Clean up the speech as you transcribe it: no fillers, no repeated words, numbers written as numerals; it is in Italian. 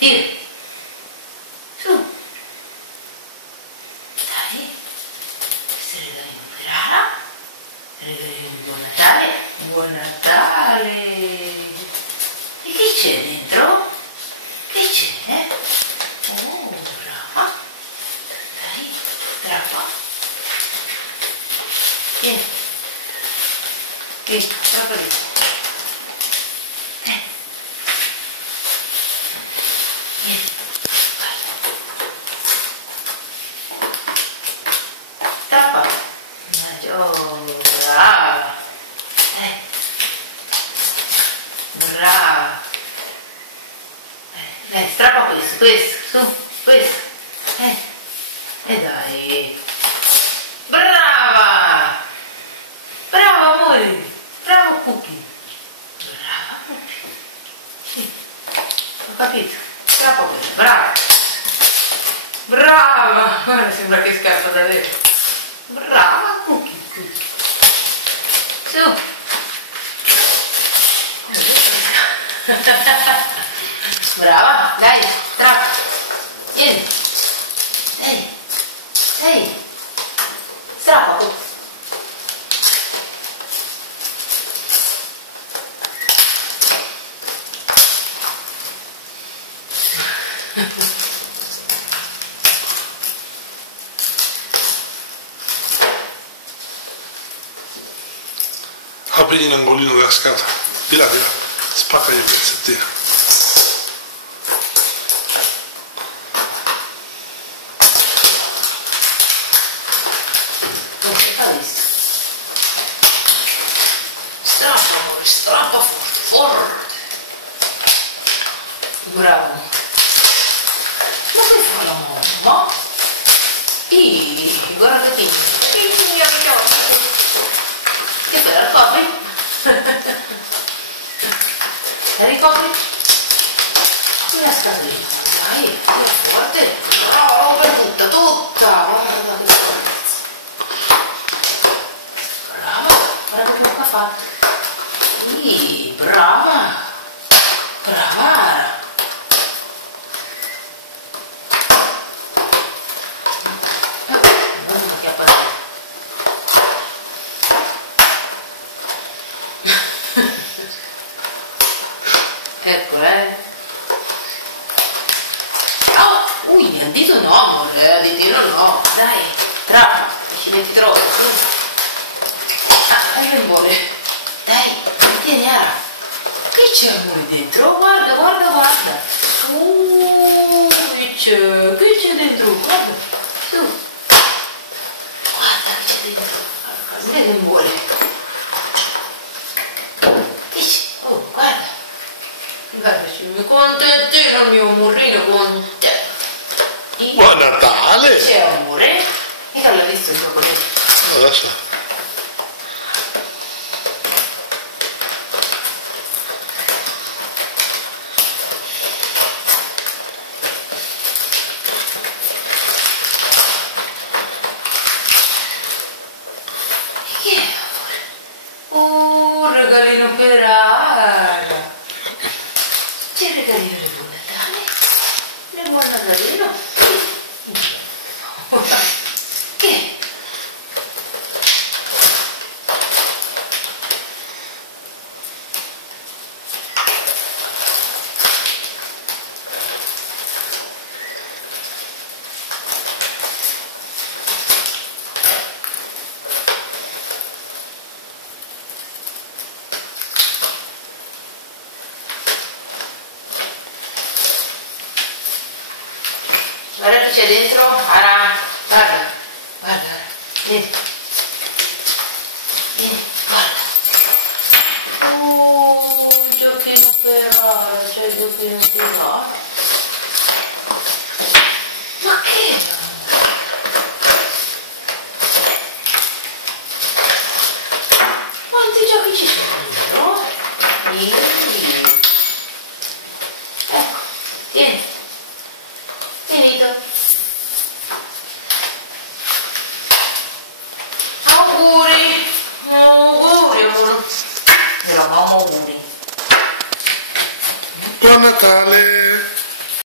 tira. Su. Dai. Questo è il regalino per Ara. Regalino di Buon Natale. Buon Natale. E che c'è dentro? Che c'è? Oh, brava. Dai, strappa. Vieni. Vieni, strappa lì. Vieni. Guarda. Strappa. Brava. Brava. Strappa questo, su, questo. E dai. Brava! Brava amore! Bravo Cookie! Brava Cookie! Sì, ho capito. Strappa questo, brava! Brava! Guarda, sembra che scappa davvero. Brava Cookie! Su! Brava, dai, strappa. Vieni. Dai. Strappa. Aprigli un angolino della scatola. Di là. Spaccagli il pezzettino. Strappa forte. Bravo. Ma che fa la mamma? Guarda che fai, la ricopri? La ricopri? Qui la scatolina, dai, tira forte. Bravo, per tutta. Guarda che forza. Brava, guarda che bocca fa. Brava. Ecco, Oh, il dito no, amore, il ditino no. Dai, brava, ci metti troppo. Hai amore. Dai, tieni Ara. Che c'è amore dentro? Guarda. Che c'è dentro? Guarda. Su. Guarda che c'è dentro. Guarda che amore. Che c'è? Oh, guarda. Guarda, mi contentino il mio amorino con te. Buon Natale! Che c'è amore? Io non l'ho visto il tuo così. Non lo so. Regalino per Ara. C'è il regalino del Buon Natale? Del Buon Natalino? Che? Guarda che c'è dentro, Ara, guarda, vieni, guarda. Il giochino per Ara, c'è il giochino per Ara. Ma che? Quanti giochi ci sono dentro? Ecco, tieni. Finito. Auguri amore. Eravamo auguri. Buon Natale!